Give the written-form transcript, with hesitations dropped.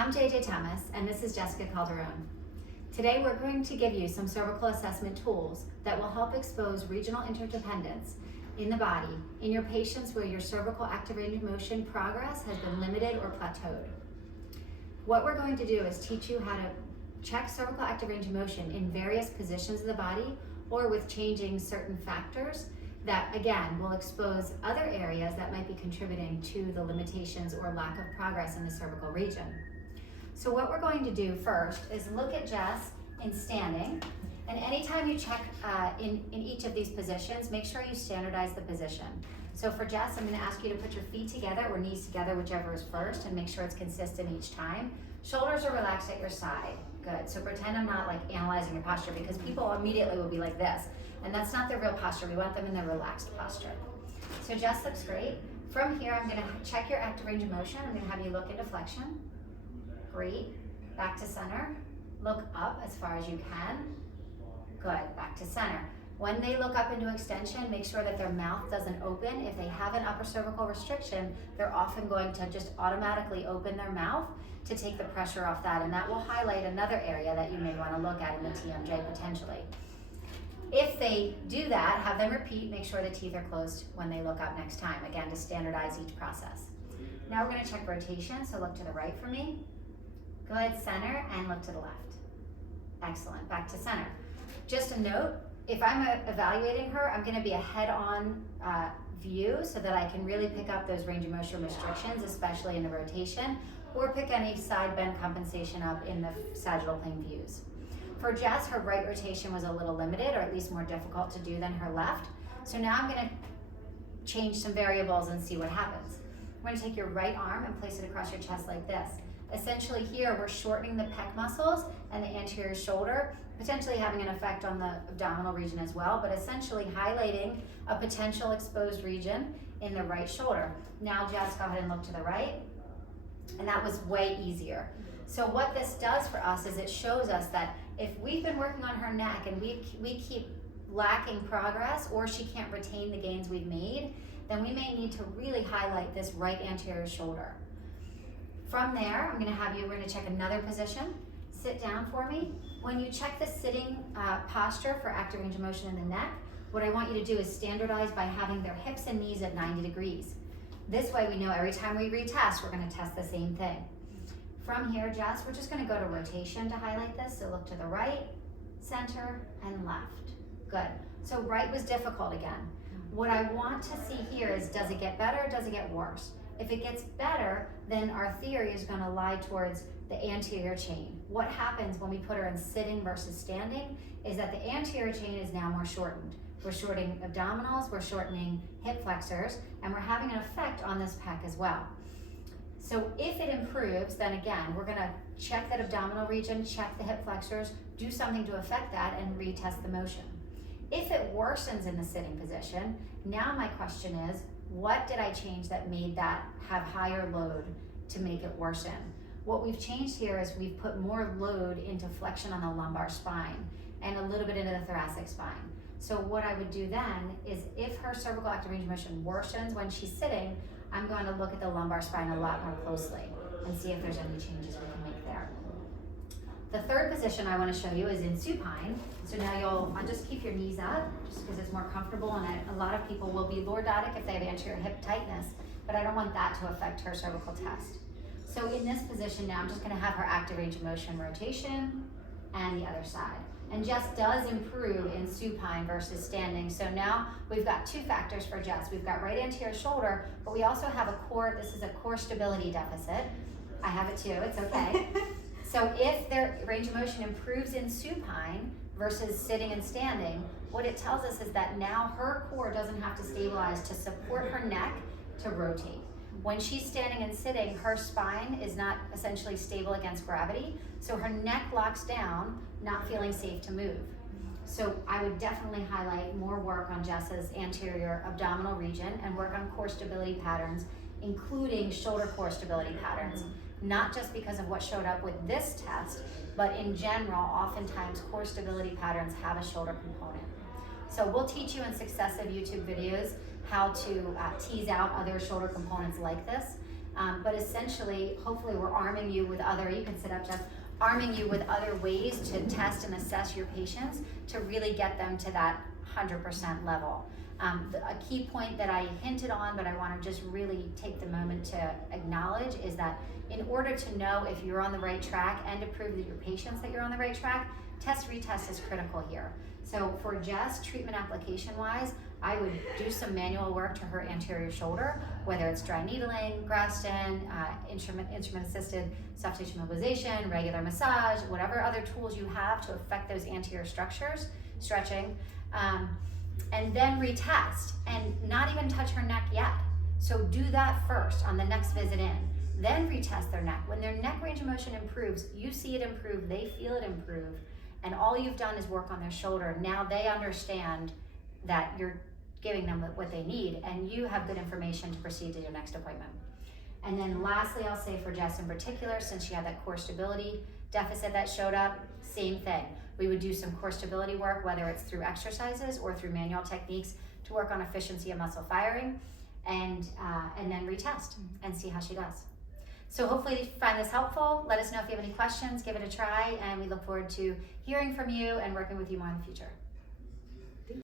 I'm JJ Thomas, and this is Jessica Calderon. Today we're going to give you some cervical assessment tools that will help expose regional interdependence in the body in your patients where your cervical active range of motion progress has been limited or plateaued. What we're going to do is teach you how to check cervical active range of motion in various positions of the body or with changing certain factors that, again, will expose other areas that might be contributing to the limitations or lack of progress in the cervical region. So what we're going to do first is look at Jess in standing, and anytime you check in each of these positions, make sure you standardize the position. So for Jess, I'm going to ask you to put your feet together or knees together, whichever is first, and make sure it's consistent each time. Shoulders are relaxed at your side. Good. So pretend I'm not like analyzing your posture, because people immediately will be like this, and that's not their real posture. We want them in their relaxed posture. So Jess looks great. From here, I'm going to check your active range of motion. I'm going to have you look into flexion. Great. Back to center. Look up as far as you can. Good. Back to center. When they look up into extension, make sure that their mouth doesn't open. If they have an upper cervical restriction, they're often going to just automatically open their mouth to take the pressure off that, and that will highlight another area that you may want to look at in the TMJ potentially. If they do that, have them repeat, make sure the teeth are closed when they look up next time, again, to standardize each process. Now we're going to check rotation, so look to the right for me. Good, center, and look to the left. Excellent, back to center. Just a note, if I'm evaluating her, I'm going to be a head-on view so that I can really pick up those range of motion restrictions, especially in the rotation, or pick any side bend compensation up in the sagittal plane views. For Jess, her right rotation was a little limited, or at least more difficult to do than her left. So now I'm going to change some variables and see what happens. I'm going to take your right arm and place it across your chest like this. Essentially here, we're shortening the pec muscles and the anterior shoulder, potentially having an effect on the abdominal region as well, but essentially highlighting a potential exposed region in the right shoulder. Now, Jess, go ahead and look to the right. And that was way easier. So what this does for us is it shows us that if we've been working on her neck and we keep lacking progress, or she can't retain the gains we've made, then we may need to really highlight this right anterior shoulder. From there, we're going to check another position. Sit down for me. When you check the sitting posture for active range of motion in the neck, what I want you to do is standardize by having their hips and knees at 90 degrees. This way we know every time we retest, we're going to test the same thing. From here, Jess, we're just going to go to rotation to highlight this. So look to the right, center, and left. Good. So right was difficult again. What I want to see here is, does it get better or does it get worse? If it gets better, then our theory is going to lie towards the anterior chain. What happens when we put her in sitting versus standing is that the anterior chain is now more shortened. We're shortening abdominals, we're shortening hip flexors, and we're having an effect on this pec as well. So if it improves, then again, we're going to check that abdominal region, check the hip flexors, do something to affect that, and retest the motion. If it worsens in the sitting position, now my question is, what did I change that made that have higher load to make it worsen? What we've changed here is we've put more load into flexion on the lumbar spine and a little bit into the thoracic spine. So what I would do then is, if her cervical active range of motion worsens when she's sitting, I'm going to look at the lumbar spine a lot more closely and see if there's any changes we can make there. The third position I want to show you is in supine. So now I'll just keep your knees up just because it's more comfortable, and a lot of people will be lordotic if they have anterior hip tightness, but I don't want that to affect her cervical test. So in this position now, I'm just going to have her active range of motion rotation and the other side. And Jess does improve in supine versus standing. So now we've got two factors for Jess. We've got right anterior shoulder, but we also have this is a core stability deficit. I have it too, it's okay. So if their range of motion improves in supine versus sitting and standing, what it tells us is that now her core doesn't have to stabilize to support her neck to rotate. When she's standing and sitting, her spine is not essentially stable against gravity, so her neck locks down, not feeling safe to move. So I would definitely highlight more work on Jess's anterior abdominal region and work on core stability patterns, including shoulder core stability patterns. Not just because of what showed up with this test, but in general, oftentimes core stability patterns have a shoulder component. So we'll teach you in successive YouTube videos how to tease out other shoulder components like this. But essentially, hopefully we're arming you with other, you can sit up, Jess, arming you with other ways to test and assess your patients to really get them to that 100% level. A key point that I hinted on, but I want to just really take the moment to acknowledge, is that in order to know if you're on the right track and to prove that your patients that you're on the right track, retest is critical here. So for Jess, treatment application wise, I would do some manual work to her anterior shoulder, whether it's dry needling, Graston, instrument assisted soft tissue mobilization, regular massage, whatever other tools you have to affect those anterior structures, stretching, and then retest, and not even touch her neck yet. So do that first on the next visit in, then retest their neck. When their neck range of motion improves, you see it improve, they feel it improve, and all you've done is work on their shoulder. Now they understand that you're giving them what they need, and you have good information to proceed to your next appointment. And then lastly, I'll say for Jess in particular, since she had that core stability deficit that showed up, same thing. We would do some core stability work, whether it's through exercises or through manual techniques to work on efficiency of muscle firing, and then retest and see how she does. So hopefully you find this helpful. Let us know if you have any questions, give it a try, and we look forward to hearing from you and working with you more in the future.